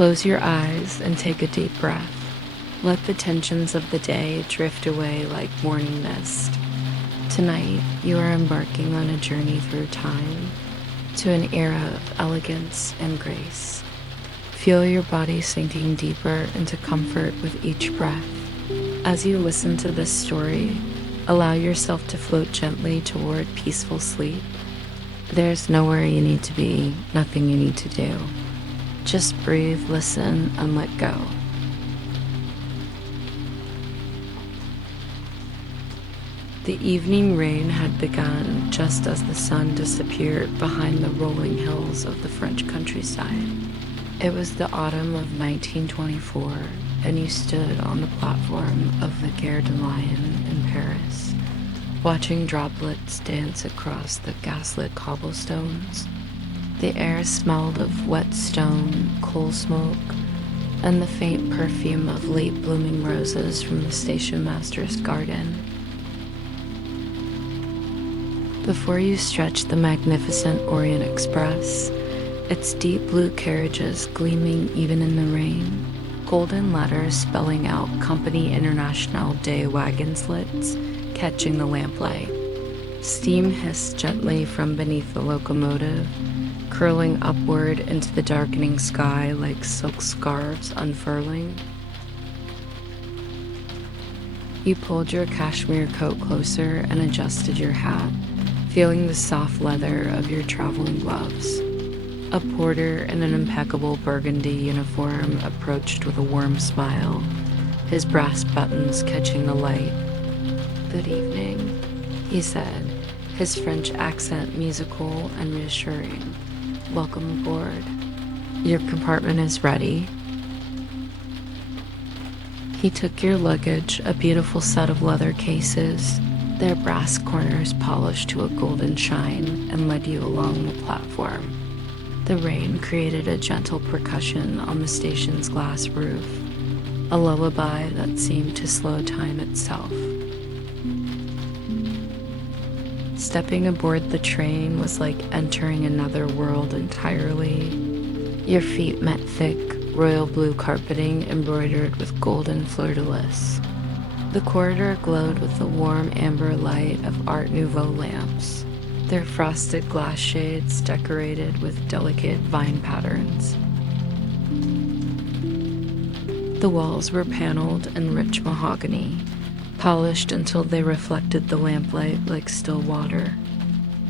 Close your eyes and take a deep breath. Let the tensions of the day drift away like morning mist. Tonight, you are embarking on a journey through time to an era of elegance and grace. Feel your body sinking deeper into comfort with each breath. As you listen to this story, allow yourself to float gently toward peaceful sleep. There's nowhere you need to be, nothing you need to do. Just breathe, listen, and let go. The evening rain had begun just as the sun disappeared behind the rolling hills of the French countryside. It was the autumn of 1924, and you stood on the platform of the Gare de Lyon in Paris, watching droplets dance across the gaslit cobblestones. The air smelled of wet stone, coal smoke, and the faint perfume of late blooming roses from the station master's garden. Before you stretched the magnificent Orient Express, its deep blue carriages gleaming even in the rain, golden letters spelling out Compagnie Internationale des Wagon Slits catching the lamplight. Steam hissed gently from beneath the locomotive, curling upward into the darkening sky like silk scarves unfurling. You pulled your cashmere coat closer and adjusted your hat, feeling the soft leather of your traveling gloves. A porter in an impeccable burgundy uniform approached with a warm smile, his brass buttons catching the light. "Good evening," he said, his French accent musical and reassuring. "Welcome aboard. Your compartment is ready." He took your luggage, a beautiful set of leather cases, their brass corners polished to a golden shine, and led you along the platform. The rain created a gentle percussion on the station's glass roof, a lullaby that seemed to slow time itself. Stepping aboard the train was like entering another world entirely. Your feet met thick, royal blue carpeting embroidered with golden fleur-de-lis. The corridor glowed with the warm amber light of Art Nouveau lamps, their frosted glass shades decorated with delicate vine patterns. The walls were paneled in rich mahogany, polished until they reflected the lamplight like still water.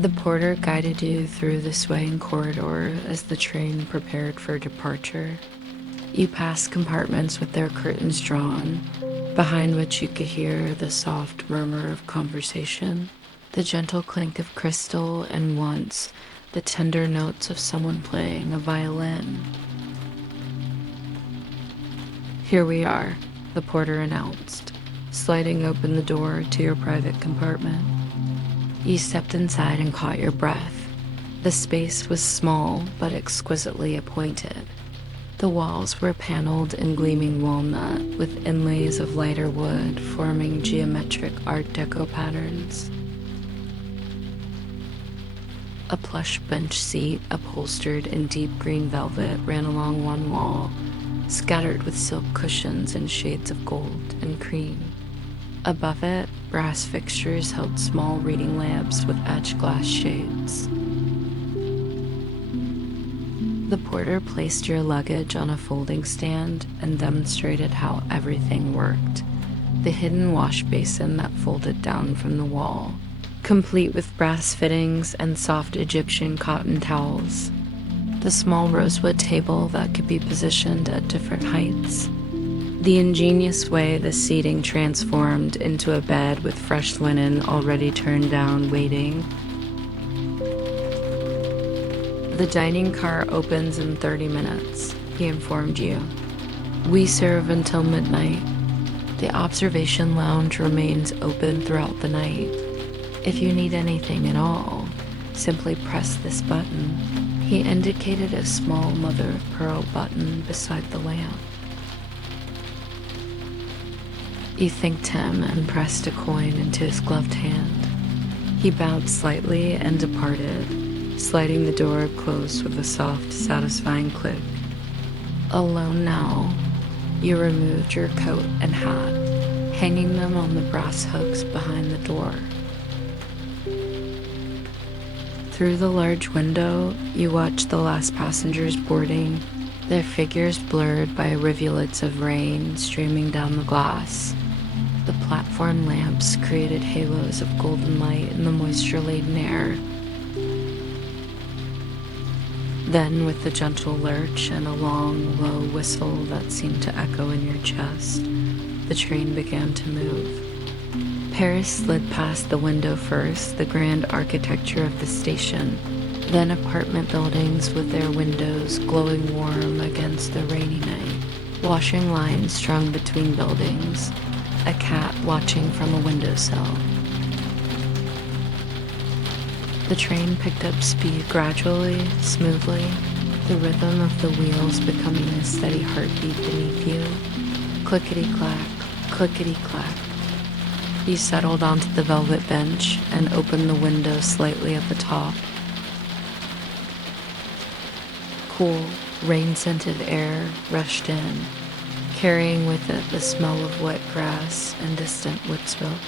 The porter guided you through the swaying corridor as the train prepared for departure. You passed compartments with their curtains drawn, behind which you could hear the soft murmur of conversation, the gentle clink of crystal, and once the tender notes of someone playing a violin. "Here we are," the porter announced, sliding open the door to your private compartment. You stepped inside and caught your breath. The space was small but exquisitely appointed. The walls were paneled in gleaming walnut with inlays of lighter wood forming geometric Art Deco patterns. A plush bench seat upholstered in deep green velvet ran along one wall, scattered with silk cushions in shades of gold and cream. Above it, brass fixtures held small reading lamps with etched glass shades. The porter placed your luggage on a folding stand and demonstrated how everything worked. The hidden wash basin that folded down from the wall, complete with brass fittings and soft Egyptian cotton towels. The small rosewood table that could be positioned at different heights. The ingenious way the seating transformed into a bed with fresh linen already turned down waiting. "The dining car opens in 30 minutes, he informed you. "We serve until midnight. The observation lounge remains open throughout the night. If you need anything at all, simply press this button." He indicated a small mother-of-pearl button beside the lamp. You thanked him and pressed a coin into his gloved hand. He bowed slightly and departed, sliding the door closed with a soft, satisfying click. Alone now, you removed your coat and hat, hanging them on the brass hooks behind the door. Through the large window, you watch the last passengers boarding, their figures blurred by rivulets of rain streaming down the glass. The platform lamps created halos of golden light in the moisture-laden air. Then, with a gentle lurch and a long, low whistle that seemed to echo in your chest, the train began to move. Paris slid past the window first, the grand architecture of the station, then apartment buildings with their windows glowing warm against the rainy night, washing lines strung between buildings, a cat watching from a windowsill. The train picked up speed gradually, smoothly, the rhythm of the wheels becoming a steady heartbeat beneath you. Clickety-clack, clickety-clack. You settled onto the velvet bench and opened the window slightly at the top. Cool, rain-scented air rushed in, carrying with it the smell of wet grass and distant wood smoke.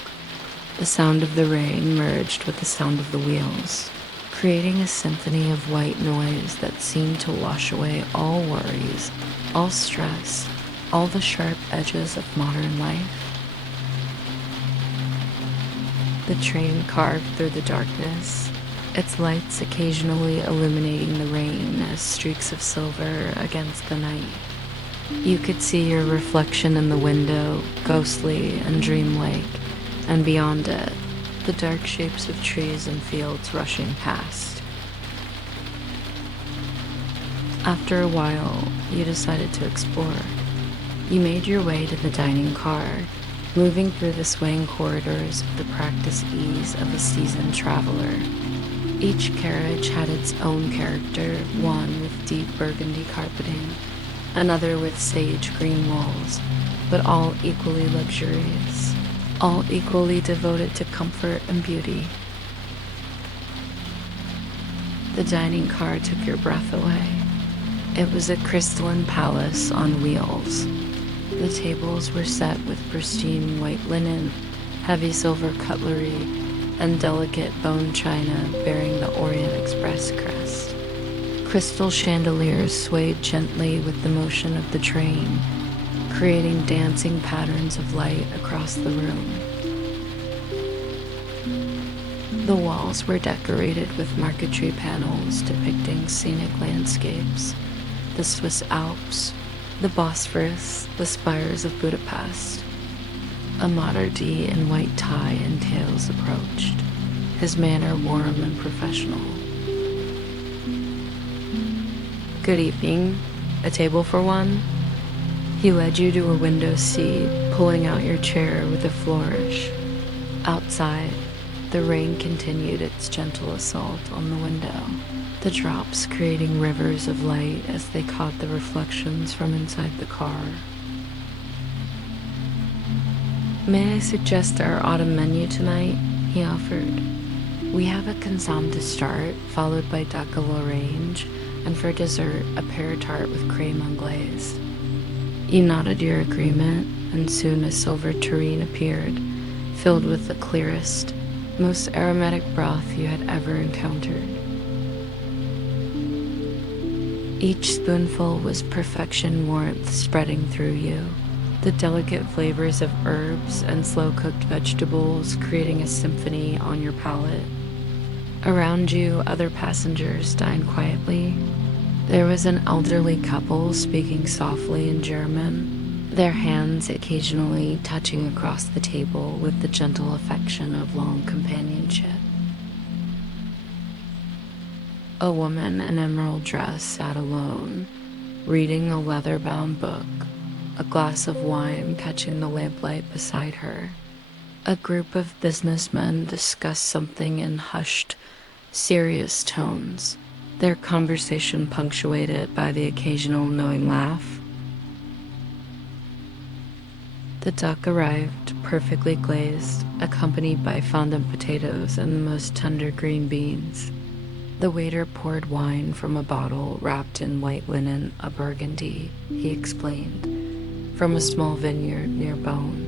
The sound of the rain merged with the sound of the wheels, creating a symphony of white noise that seemed to wash away all worries, all stress, all the sharp edges of modern life. The train carved through the darkness, its lights occasionally illuminating the rain as streaks of silver against the night. You could see your reflection in the window, ghostly and dreamlike, and beyond it, the dark shapes of trees and fields rushing past. After a while, you decided to explore. You made your way to the dining car, moving through the swaying corridors with the practiced ease of a seasoned traveler. Each carriage had its own character, one with deep burgundy carpeting, another with sage green walls, but all equally luxurious, all equally devoted to comfort and beauty. The dining car took your breath away. It was a crystalline palace on wheels. The tables were set with pristine white linen, heavy silver cutlery, and delicate bone china bearing the Orient Express crest. Crystal chandeliers swayed gently with the motion of the train, creating dancing patterns of light across the room. The walls were decorated with marquetry panels depicting scenic landscapes, the Swiss Alps, the Bosphorus, the spires of Budapest. A maître d' in white tie and tails approached, his manner warm and professional. "Good evening. A table for one?" He led you to a window seat, pulling out your chair with a flourish. Outside, the rain continued its gentle assault on the window, the drops creating rivers of light as they caught the reflections from inside the car. "May I suggest our autumn menu tonight?" he offered. "We have a consomme to start, followed by duck à l'orange, and for dessert, a pear tart with crème anglaise." You nodded your agreement, and soon a silver tureen appeared, filled with the clearest, most aromatic broth you had ever encountered. Each spoonful was perfection warmth spreading through you, the delicate flavors of herbs and slow-cooked vegetables creating a symphony on your palate. Around you, other passengers dined quietly. There was an elderly couple speaking softly in German, their hands occasionally touching across the table with the gentle affection of long companionship. A woman in emerald dress sat alone, reading a leather-bound book, a glass of wine catching the lamplight beside her. A group of businessmen discussed something in hushed, serious tones, their conversation punctuated by the occasional knowing laugh. The duck arrived, perfectly glazed, accompanied by fondant potatoes and the most tender green beans. The waiter poured wine from a bottle wrapped in white linen, a burgundy, he explained, from a small vineyard near Beaune.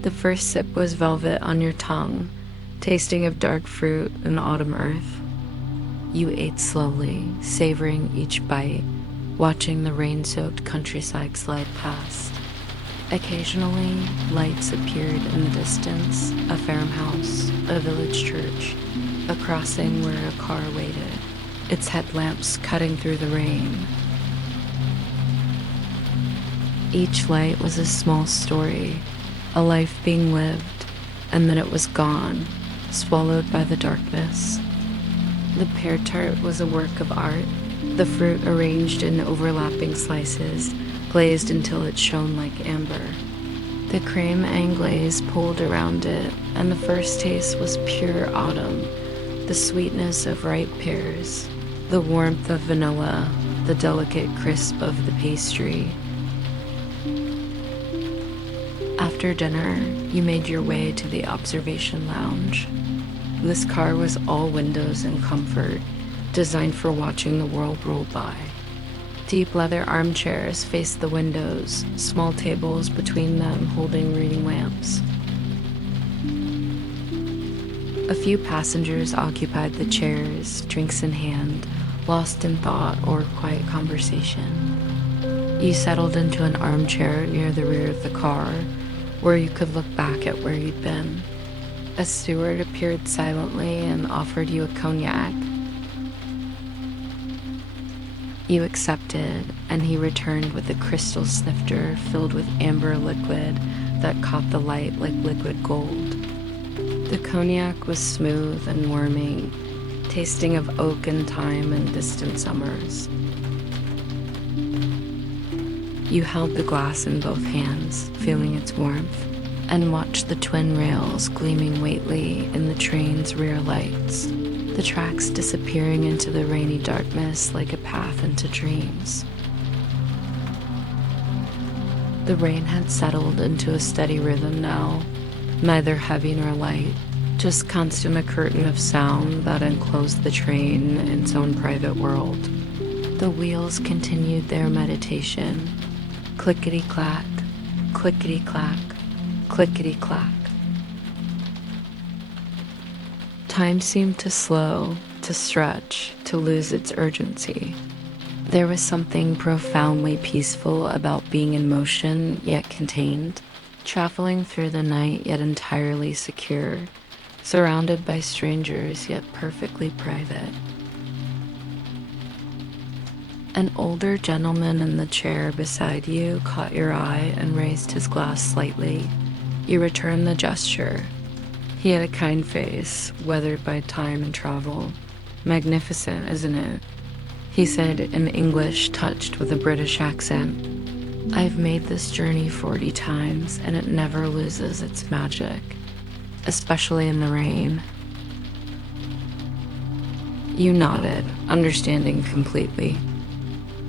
The first sip was velvet on your tongue, tasting of dark fruit and autumn earth. You ate slowly, savoring each bite, watching the rain-soaked countryside slide past. Occasionally, lights appeared in the distance, a farmhouse, a village church, a crossing where a car waited, its headlamps cutting through the rain. Each light was a small story, a life being lived, and then it was gone, swallowed by the darkness. The pear tart was a work of art, the fruit arranged in overlapping slices, glazed until it shone like amber. The creme anglaise pulled around it, and the first taste was pure autumn, the sweetness of ripe pears, the warmth of vanilla, the delicate crisp of the pastry. After dinner, you made your way to the observation lounge. This car was all windows and comfort, designed for watching the world roll by. Deep leather armchairs faced the windows, small tables between them holding reading lamps. A few passengers occupied the chairs, drinks in hand, lost in thought or quiet conversation. You settled into an armchair near the rear of the car, where you could look back at where you'd been. A steward appeared silently and offered you a cognac. You accepted, and he returned with a crystal snifter filled with amber liquid that caught the light like liquid gold. The cognac was smooth and warming, tasting of oak and thyme and distant summers. You held the glass in both hands, feeling its warmth, and watched the twin rails gleaming whitely in the train's rear lights, the tracks disappearing into the rainy darkness like a path into dreams. The rain had settled into a steady rhythm now, neither heavy nor light, just constant a curtain of sound that enclosed the train in its own private world. The wheels continued their meditation. Clickety-clack, clickety-clack, clickety-clack. Time seemed to slow, to stretch, to lose its urgency. There was something profoundly peaceful about being in motion yet contained, traveling through the night yet entirely secure, surrounded by strangers yet perfectly private. An older gentleman in the chair beside you caught your eye and raised his glass slightly. You returned the gesture. He had a kind face, weathered by time and travel. Magnificent, isn't it? He said in English touched with a British accent. I've made this journey 40 times, and it never loses its magic, especially in the rain. You nodded, understanding completely.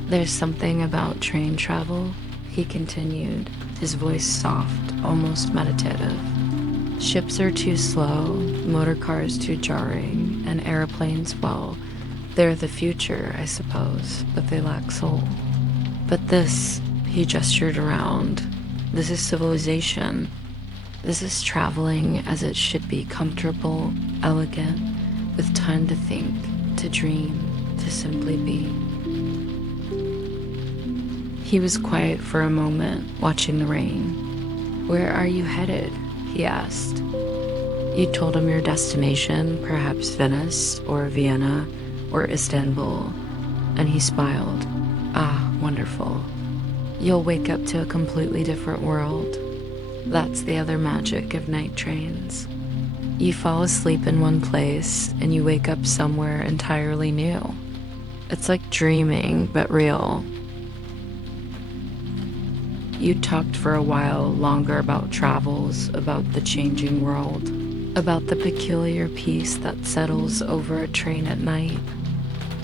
There's something about train travel, he continued, his voice soft, almost meditative. Ships are too slow, motor cars too jarring, and airplanes, well, they're the future, I suppose, but they lack soul. But this, he gestured around, this is civilization. This is traveling as it should be, comfortable, elegant, with time to think, to dream, to simply be. He was quiet for a moment, watching the rain. Where are you headed? He asked. You told him your destination, perhaps Venice, or Vienna, or Istanbul, and he smiled. Ah, wonderful. You'll wake up to a completely different world. That's the other magic of night trains. You fall asleep in one place, and you wake up somewhere entirely new. It's like dreaming, but real. You talked for a while longer about travels, about the changing world, about the peculiar peace that settles over a train at night.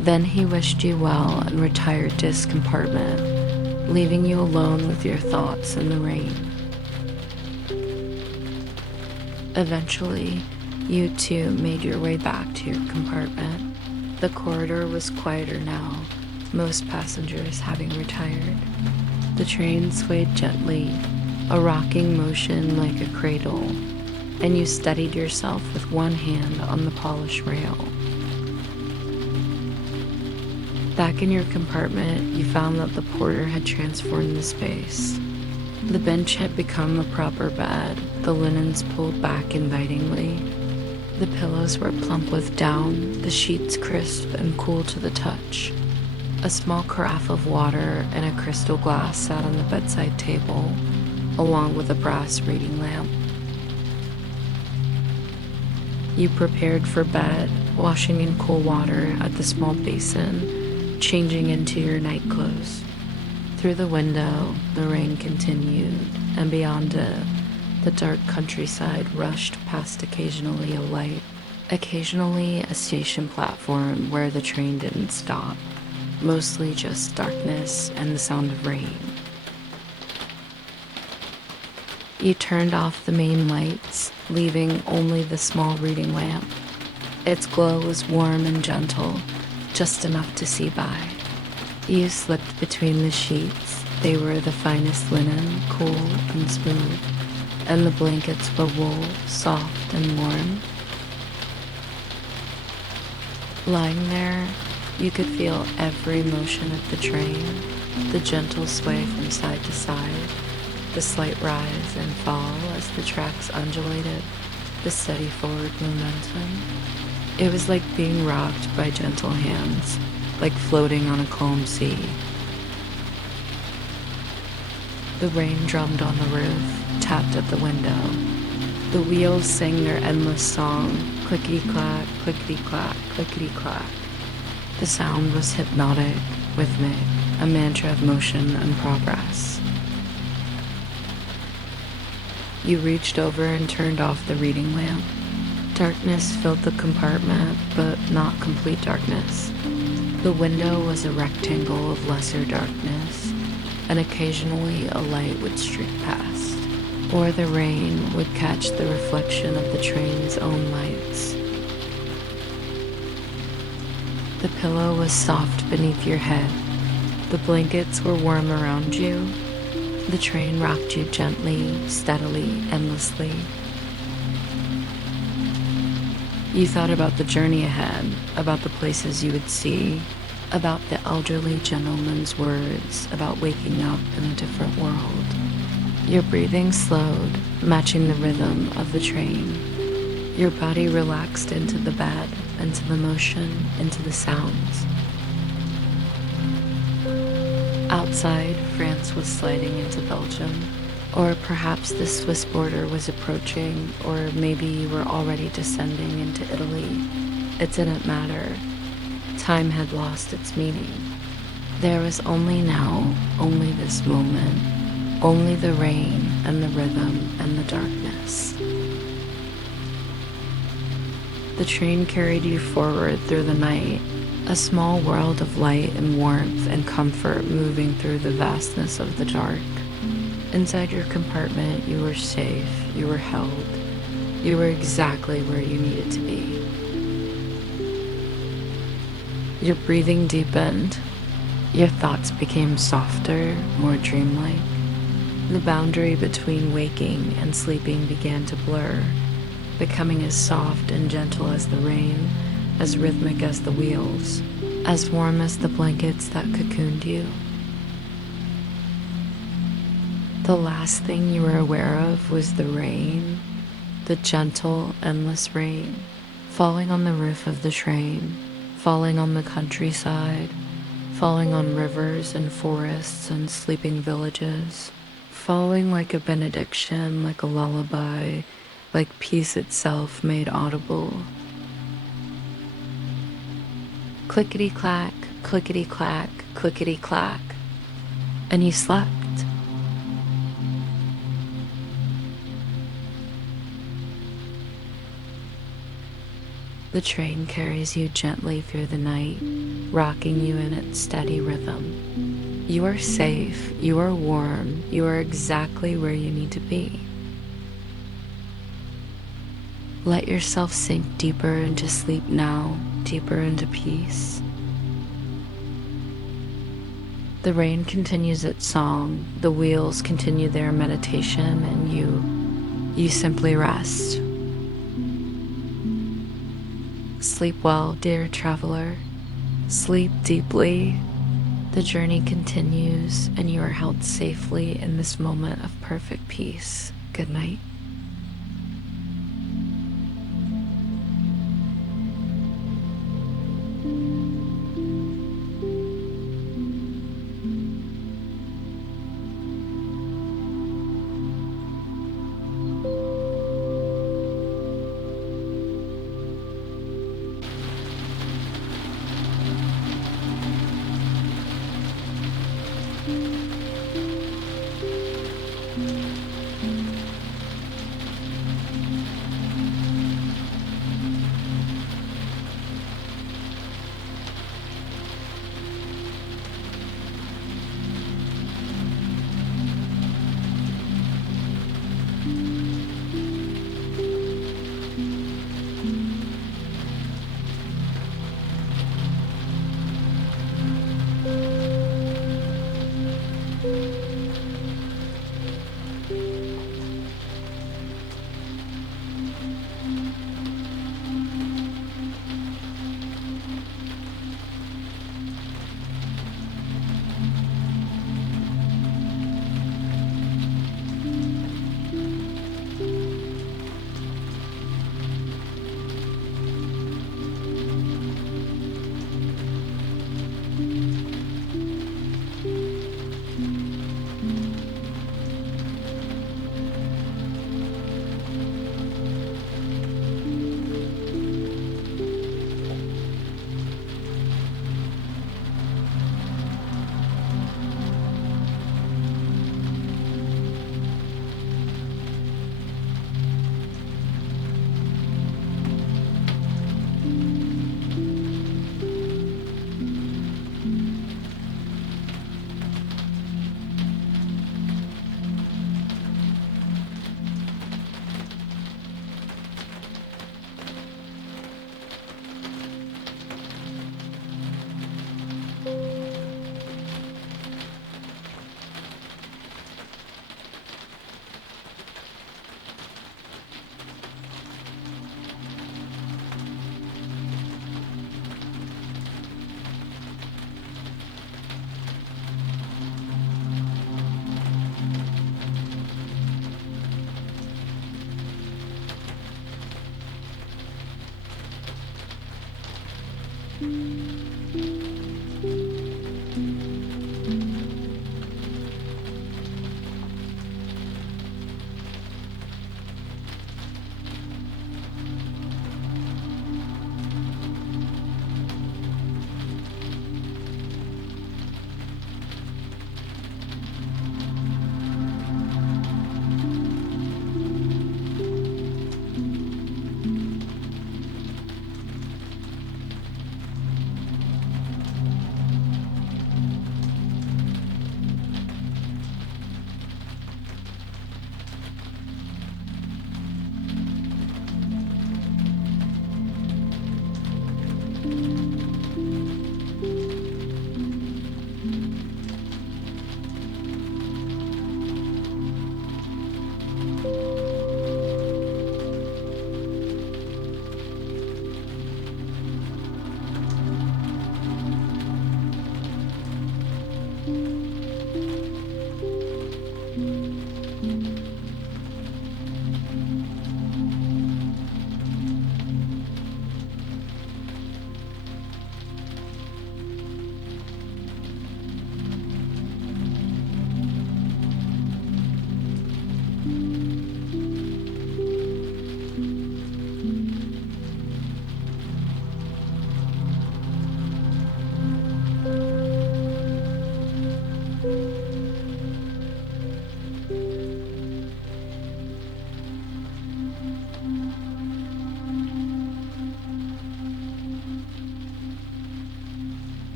Then he wished you well and retired to his compartment, leaving you alone with your thoughts in the rain. Eventually, You two made your way back to your compartment. The corridor was quieter now, most passengers having retired. The train swayed gently, a rocking motion like a cradle, and you steadied yourself with one hand on the polished rail. Back in your compartment, you found that the porter had transformed the space. The bench had become a proper bed, the linens pulled back invitingly. The pillows were plump with down, the sheets crisp and cool to the touch. A small carafe of water and a crystal glass sat on the bedside table, along with a brass reading lamp. You prepared for bed, washing in cool water at the small basin, changing into your night clothes. Through the window, the rain continued, and beyond it, the dark countryside rushed past occasionally a light, occasionally a station platform where the train didn't stop, mostly just darkness and the sound of rain. You turned off the main lights, leaving only the small reading lamp. Its glow was warm and gentle, just enough to see by. You slipped between the sheets. They were the finest linen, cool and smooth, and the blankets were wool, soft and warm. Lying there, you could feel every motion of the train, the gentle sway from side to side, the slight rise and fall as the tracks undulated, the steady forward momentum. It was like being rocked by gentle hands, like floating on a calm sea. The rain drummed on the roof, tapped at the window. The wheels sang their endless song, clickety-clack, clickety-clack, clickety-clack. The sound was hypnotic, rhythmic, a mantra of motion and progress. You reached over and turned off the reading lamp. Darkness filled the compartment, but not complete darkness. The window was a rectangle of lesser darkness, and occasionally a light would streak past, or the rain would catch the reflection of the train's own lights. The pillow was soft beneath your head. The blankets were warm around you. The train rocked you gently, steadily, endlessly. You thought about the journey ahead, about the places you would see, about the elderly gentleman's words about waking up in a different world. Your breathing slowed, matching the rhythm of the train. Your body relaxed into the bed, into the motion, into the sounds. Outside, France was sliding into Belgium, or perhaps the Swiss border was approaching, or maybe you were already descending into Italy. It didn't matter. Time had lost its meaning. There was only now, only this moment, only the rain and the rhythm and the darkness. The train carried you forward through the night, a small world of light and warmth and comfort moving through the vastness of the dark. Inside your compartment, you were safe, you were held, you were exactly where you needed to be. Your breathing deepened, your thoughts became softer, more dreamlike. The boundary between waking and sleeping began to blur, becoming as soft and gentle as the rain, as rhythmic as the wheels, as warm as the blankets that cocooned you. The last thing you were aware of was the rain, the gentle, endless rain, falling on the roof of the train, falling on the countryside, falling on rivers and forests and sleeping villages, falling like a benediction, like a lullaby, like peace itself made audible. Clickety-clack, clickety-clack, clickety-clack, and you slept. The train carries you gently through the night, rocking you in its steady rhythm. You are safe, you are warm, you are exactly where you need to be. Let yourself sink deeper into sleep now, deeper into peace. The rain continues its song, the wheels continue their meditation, and you simply rest. Sleep well, dear traveler. Sleep deeply. The journey continues, and you are held safely in this moment of perfect peace. Good night.